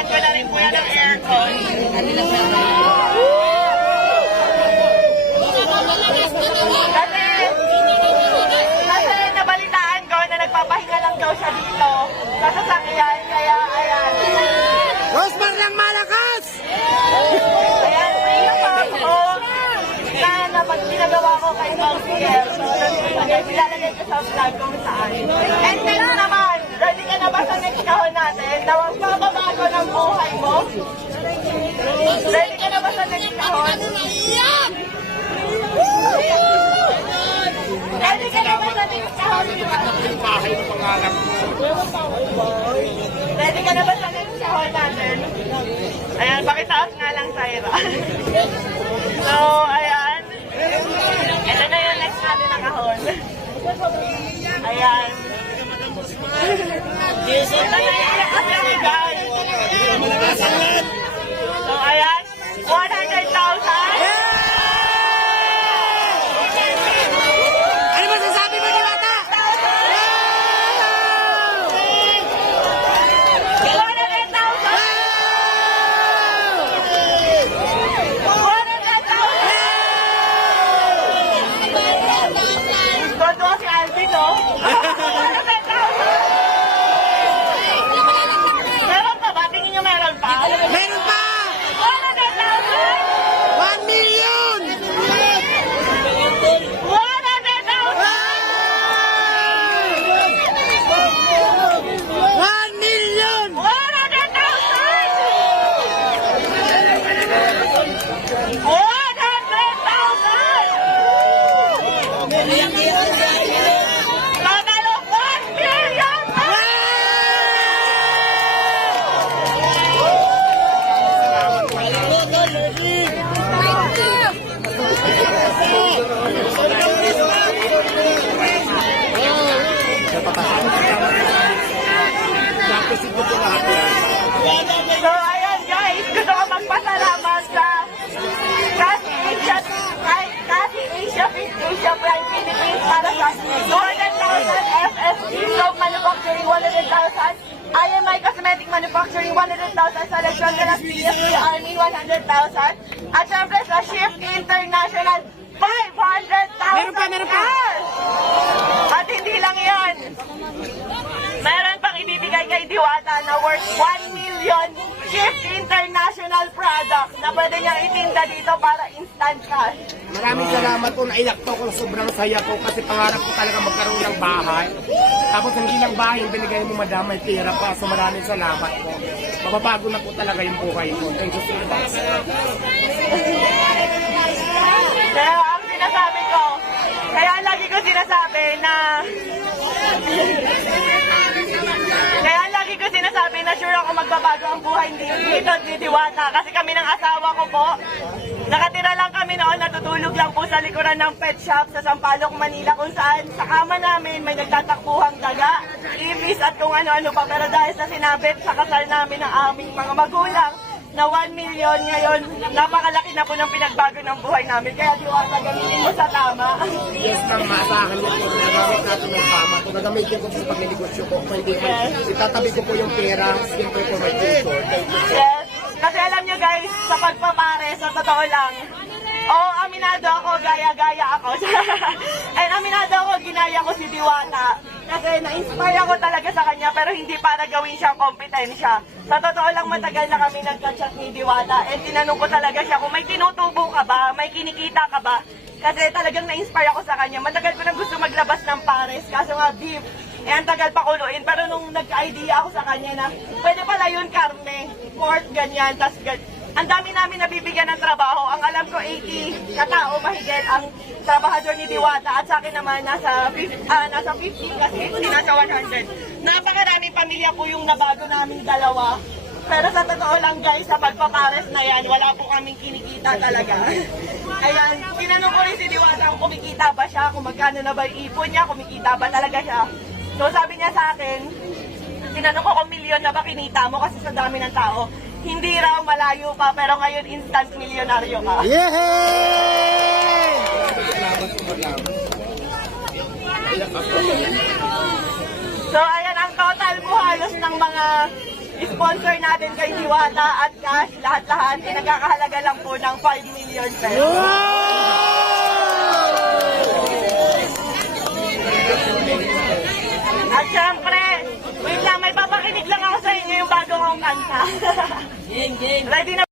Binigyan ko na rin po yan ng aircon. Kasi nabalitaan ko na nagpapahinga lang daw siya dito sa sasakyan, kaya ayan. Rosmar lang malakas! Ayan, ayun po na pag ginagawa ko kay Mang Pierre. So, ilalagay ko sa vlog kung saan. And next naman, ready ka na ba sa next kahon natin? Na magbabago ng buhay mo? Ready ka na ba sa next kahon? Ready ka na ba sa next kahon? Ready ka na ba sa next kahon natin? Ayan, pakitaas nga lang, Syra. So, ayan. Ito na yung next natin na kahon. Ayan. Ito na yung next natin, guys. So, ayan. 100,000. Ano ba sasabi mo, Diwata? 100,000. Totoo si Alvin, no? 100,000. Meron pa ba? Tingin nyo meron pa? Meron pa! 100,000. 1 million! 1 million! 100,000. So, ayan guys, gusto ko magpasalamat sa Kasi Asia Prime Philippines para sa 200,000, FSG Soap Manufacturing 100,000, IMI Cosmetic Manufacturing 100,000, Selection de las PSP Army 100,000, at syempre sa Shift International 500,000. Meron pa. At hindi lang yan. Meron pang ibibigay kay Diwata na worth 1 million Shift International products na pwede niyang itinda dito para instant cash. Maraming salamat po, naiyak po ako, sobrang saya po kasi pangarap ko talaga magkaroon ng bahay. Tapos hindi lang bahay, yung binigay mo madam, may pera pa. So maraming salamat po. Mababago na po talaga yung buhay ko. Thank you so much. Kaya ang sinasabi ko, kaya lagi ko sinasabi na sure ako magbabago ang buhay dito ni Diwata. Kasi kami ng asawa ko po, nakatira lang kami noon, natutulog lang po sa likuran ng pet shop sa Sampaloc, Manila, kung saan sa kama namin may nagtatakbuhang daga, ibis at kung ano-ano pa. Pero dahil sa sinabit sa kasal namin ng aming mga magulang, na 1 million ngayon, napakalaki na po ng pinagbago ng buhay namin. Kaya Diwata, gamitin mo sa tama. Yes, ma'am, maasahan niyo po. Nagamit natin ng tama. Kung nagamitin ko po sa pagnegosyo ko, kung hindi may itatabi ko po yung pera, siyempre po may tutor. Yes. Kasi alam nyo guys, sa pagpapare, sa totoo lang, aminado ako, gaya-gaya ako. And aminado ako, ginaya ko si Diwata. Kasi na-inspire ako talaga sa kanya, pero hindi para gawin siyang kompetensya. Sa totoo lang, matagal na kami nagka-chat ni Diwata. And tinanong ko talaga siya kung may tinutubo ka ba, may kinikita ka ba. Kasi talagang na-inspire ako sa kanya. Matagal ko nang gusto maglabas ng pares, kaso nga beef. Ang tagal pa kuluin. Pero nung nagka-idea ako sa kanya na pwede pala yun karne, pork, ganyan, tas ang dami namin nabibigyan ng trabaho. Ang alam ko 80 katao mahigit ang trabahador ni Diwata at sa akin naman nasa 50 kasi hindi nasa 100. Napakaraming pamilya po yung nabago naming dalawa. Pero sa totoo lang guys, sa pagpapares na yan, wala po kaming kinikita talaga. Ayan, tinanong ko rin si Diwata kung kumikita ba siya, kung magkano na ba yung ipon niya, kumikita ba talaga siya. So sabi niya sa akin, tinanong ko kung milyon na ba kinita mo kasi sa dami ng tao. Hindi raw, malayo pa, pero ngayon instant milyonaryo ka. Yehey! So ayan, ang total po halos ng mga sponsor natin kay Diwata at cash, lahat-lahat, nagkakahalaga lang po ng 5 million pesos. At syempre, wait lang, may papakinig lang ako sa inyo yung bago kong kanta. Ready na